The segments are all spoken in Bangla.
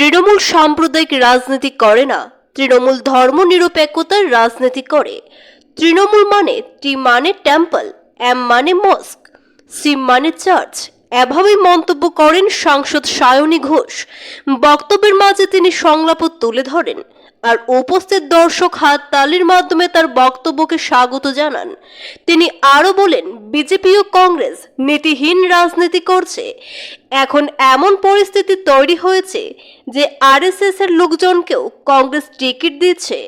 তৃণমূল সাম্প্রদায়িক রাজনীতি করে না, তৃণমূল ধর্মনিরপেক্ষতার রাজনীতি করে। তৃণমূল মানে টি মানে টেম্পল, এম মানে মস্ক, সি মানে চার্চ। এভাবেই মন্তব্য করেন সাংসদ সায়নী ঘোষ। বক্তব্যের মাঝে তিনি সংলাপও তুলে ধরেন, আর উপস্থিত দর্শক হাত তালির মাধ্যমে তার বক্তব্যকে স্বাগত জানান। তিনি আরও বলেন, বিজেপি ও কংগ্রেস নীতিহীন রাজনীতি করছে। এখন এমন পরিস্থিতি তৈরি হয়েছে যে আরএসএস এর লোকজনকেও কংগ্রেস টিকিট দিচ্ছে।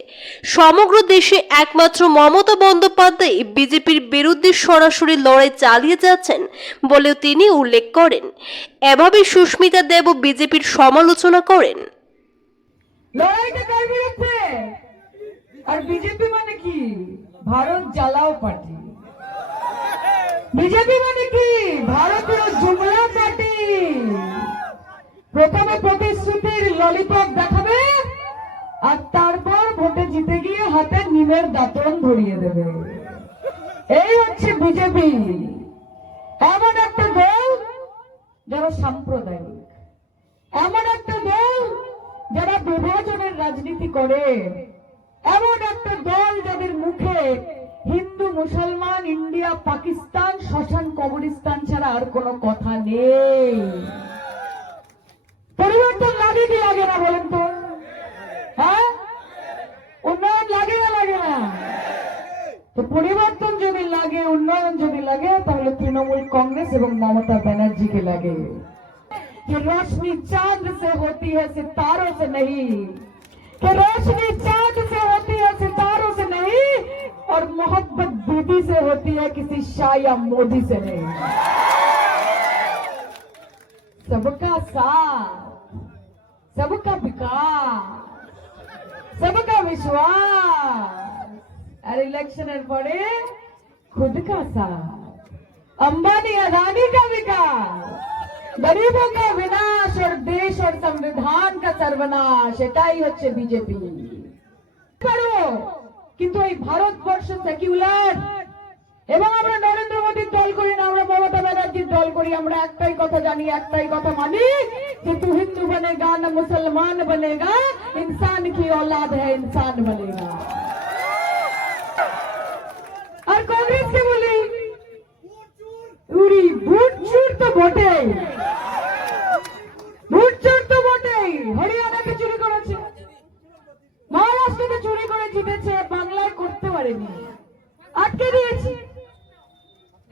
সমগ্র দেশে একমাত্র মমতা বন্দ্যোপাধ্যায় বিজেপির বিরুদ্ধে সরাসরি লড়াই চালিয়ে যাচ্ছেন বলেও তিনি উল্লেখ করেন। এভাবে সুস্মিতা দেবও বিজেপির সমালোচনা করেন। লড়াইটা কার বিরুদ্ধে? আর বিজেপি মানে কি? ভারত জ্বালাও পার্টি। বিজেপি মানে কি? ভারতীয় জুমলা পার্টি। প্রথমে প্রতিশ্রুতির ললিপপ দেখাবে, আর তারপর ভোটে জিতে গিয়ে হাতে নিমের দাঁতন ধরিয়ে দেবে। এই হচ্ছে বিজেপি। এমন একটা দল যারা সাম্প্রদায়িক, এমন একটা দল যারা বিভাজনের রাজনীতি করে, এমন একটা দল যাদের মুখে হিন্দু মুসলমান, ইন্ডিয়া পাকিস্তান, শ্মশান কবরস্থান ছাড়া আর কোনো কথা নেই। পরিবর্তন লাগে কি লাগে না বলেন তো? হ্যাঁ, উন্নয়ন লাগে না লাগে না? তো পরিবর্তন যদি লাগে, উন্নয়ন যদি লাগে, তাহলে তৃণমূল কংগ্রেস এবং মমতা ব্যানার্জিকে লাগে। कि रोशनी चांद से होती है सितारों से नहीं, कि रोशनी चांद से होती है सितारों से नहीं, और मोहब्बत दीदी से होती है किसी शाह या मोदी से नहीं। सबका साथ, सबका विकास, सबका विश्वास, और इलेक्शনের পরে खुद का साथ, अंबानी अदानी का विकास, गरीबों का विनाश और देश और संविधान का सर्वनाश। এটাই হচ্ছে বিজেপি। কিন্তু এই ভারতবর্ষ সেকুলার, এবং আমরা নরেন্দ্র মোদীর দল করি না, আমরা মমতা ব্যানার্জির দল করি। আমরা একটাই কথা জানি, একটাই কথা মানি, যে তু হিন্দু বনেগা না মুসলমান বনেগা, इंसान की औलाद है इंसान बनेगा। আর কংগ্রেসকে বলি, উড়ি ভোট চোর তো বটেই, ভোট চোর তো বটেই। হরিয়ানাতে চুরি করেছে, মহারাষ্ট্রতে চুরি করে জিতেছে, বাংলায় করতে পারেনি, আটকে দিয়েছি।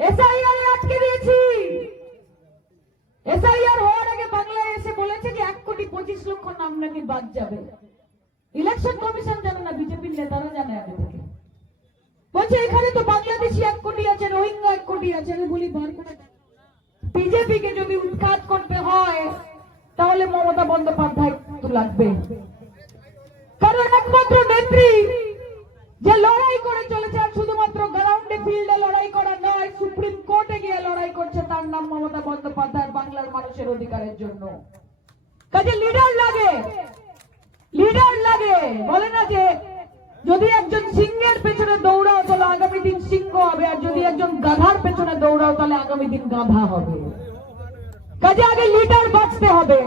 এসআইআর আটকে দিয়েছি। এসআইআর হওয়ার আগে বাংলায় এসে বলেছে যে 1,25,00,000 নাম নাকি বাদ যাবে। ইলেকশন কমিশন জানে না, বিজেপির নেতারা জানে আগে থেকে। বলছে এখানে তো বাংলাদেশি 1 কোটি আছে, রোহিঙ্গা 1 কোটি আছে। আমি বলি বার করে, বিজেপিকে যদি উৎখাত করতে হয় তাহলে মমতা বন্দ্যোপাধ্যায় তো লাগবে। কারণ একমাত্র নেত্রী যে লড়াই করে চলেছে, আর শুধুমাত্র গ্রাউন্ডে ফিল্ডে লড়াই করা নয়, সুপ্রিম কোর্টে গিয়ে লড়াই করছে, তার নাম মমতা বন্দ্যোপাধ্যায়, বাংলার মানুষের অধিকারের জন্য। কাজে লিডার লাগে, লিডার লাগে। বলে না যে যদি একজন সিংহের পেছনে দৌড়াও তাহলে আগামী দিন সিংহ হবে, আর যদি একজন গাধার পেছনে দৌড়াও তাহলে আগামী দিন গাধা হবে। কাজে আগে লিডার বাঁচতে হবে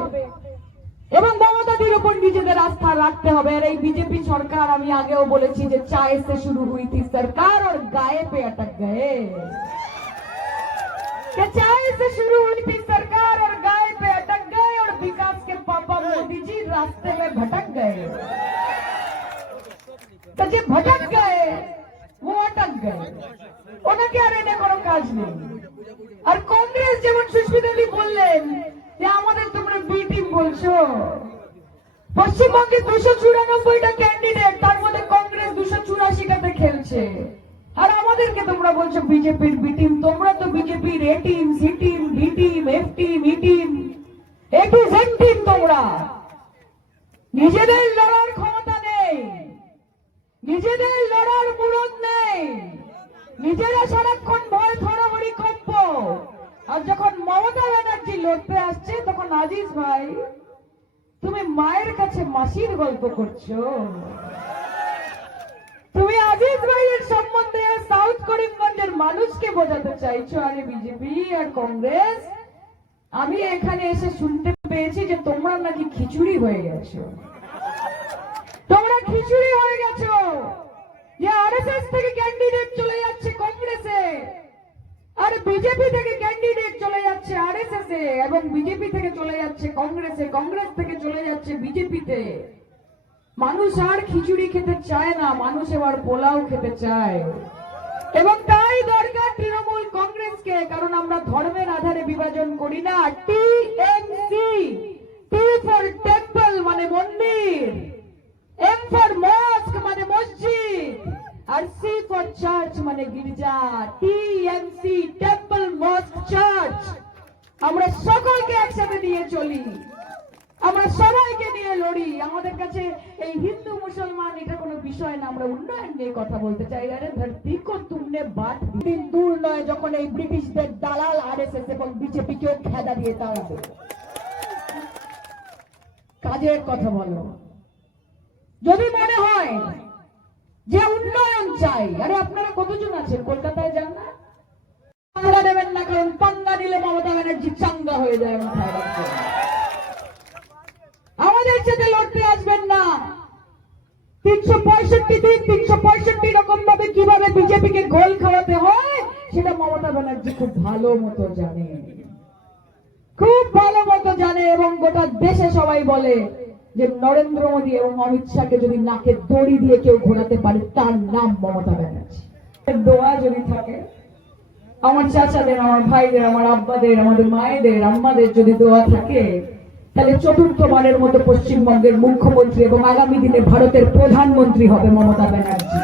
এবং মমতাদির উপর নিজেদের আস্থা রাখতে হবে। আর এই বিজেপি সরকার, আমি আগেও বলেছি যে চায় সে শুরু হুই থি সরকার और गाये पे अटक गए, कि चाय से शुरू हुई थी सरकार और गाय पे अटक गए, और विकास के पापा मोदी जी रास्ते में भटक गए। तो जो भटक गए वो अटक गए, ওনাকে আর এনে কোনো কাজ নেই। আর কংগ্রেস যেমন সুস্মিতাদি বললেন যে আমাদের তোমরা বি টিম বলছো, পশ্চিমবঙ্গে 294টা ক্যান্ডিডেট, তার মধ্যে কংগ্রেস 284টাতে খেলছে, আর আমাদেরকে তোমরা বলছো বিজেপির বি টিম। তোমরা তো বিজেপির A team, C team, B team, F team, E team, A to Z team. তোমরা নিজেদের লড়ার ক্ষমতা নেই, নিজেদের লড়ার মুরদ নেই, নিজেরা সারাক্ষণ ভয় থরহরি কম্প। আর যখন মমতা ব্যানার্জি লড়তে আসছে, তখন আজিজ ভাই তুমি মায়ের কাছে মাসির গল্প করছো। তুমি আজিজ ভাইয়ের সম্বন্ধে সাউথ করিমগঞ্জের মানুষকে বোঝাতে চাইছো। আরে বিজেপি আর কংগ্রেস, আমি এখানে এসে শুনতে পেয়েছি যে তোমরা নাকি খিচুড়ি হয়ে গেছো, তোমরা খিচুড়ি হয়ে গেছো, যে আরএসএস থেকে ক্যান্ডিডেট চলে যাচ্ছে কংগ্রেসে, আর বিজেপি থেকে ক্যান্ডিডেট চলে যাচ্ছে আরএসএস এ, এবং বিজেপি থেকে চলে যাচ্ছে কংগ্রেসে, কংগ্রেস থেকে চলে যাচ্ছে বিজেপিতে। মানুষ আর খিচুড়ি খেতে চায় না, মানুষ এবার পোলাও খেতে চায়। এবং তাই দরকার তৃণমূল কংগ্রেসকে, কারণ আমরা ধর্মের আধারে বিভাজন করি না। টিএমসি, টি ফর টেম্পল মানে মন্দির, এম ফর মস্ক মানে মসজিদ, আর সি ফর চার্চ মানে গির্জা। টিএমসি, টেম্পল, মস্ক, চার্চ, আমরা সকলকে একসাথে নিয়ে চলি, আমরা সবাইকে নিয়ে লড়ি। আমাদের কাছে এই হিন্দু মুসলমান এটা কোনো বিষয় না, আমরা উন্নয়ন নিয়ে কথা বলতে চাই। আরে ধরতি কো তুমনে বাট দিন দূর নয় যখন এই ব্রিটিশদের দালাল আরএসএস এবং বিজেপি কেও খেদা দিয়ে তাড়াবে। কাজের কথা বলো। যদি মনে হয় যে উন্নয়ন চাই, আরে আপনারা কতজন আছেন কলকাতায়, যান না? পাঙ্গা দেবেন না, কারণ পাঙ্গা দিলে মমতা ব্যানার্জি চাঙ্গা হয়ে যায় মাথায় রাখবেন। আমাদের সাথে লড়তে আসবেন না। 365 দিন 365 রকম ভাবে কিভাবে বিজেপিকে গোল খাওয়াতে হয় সেটা মমতা ব্যানার্জি খুব ভালো মতো জানে, খুব ভালো মতো জানে। এবং গোটা দেশে সবাই বলে যে নরেন্দ্র মোদী এবং অমিত শাহকে যদি নাকে দড়ি দিয়ে কেউ ঘোরাতে পারে তার নাম মমতা ব্যানার্জি। দোয়া যদি থাকে, আমার চাচাদের, আমার ভাইদের, আমার আব্বাদের, আমাদের মায়েদের, আম্মাদের যদি দোয়া থাকে, তাহলে চতুর্থবারের মতো পশ্চিমবঙ্গের মুখ্যমন্ত্রী এবং আগামী দিনে ভারতের প্রধানমন্ত্রী হবে মমতা ব্যানার্জি।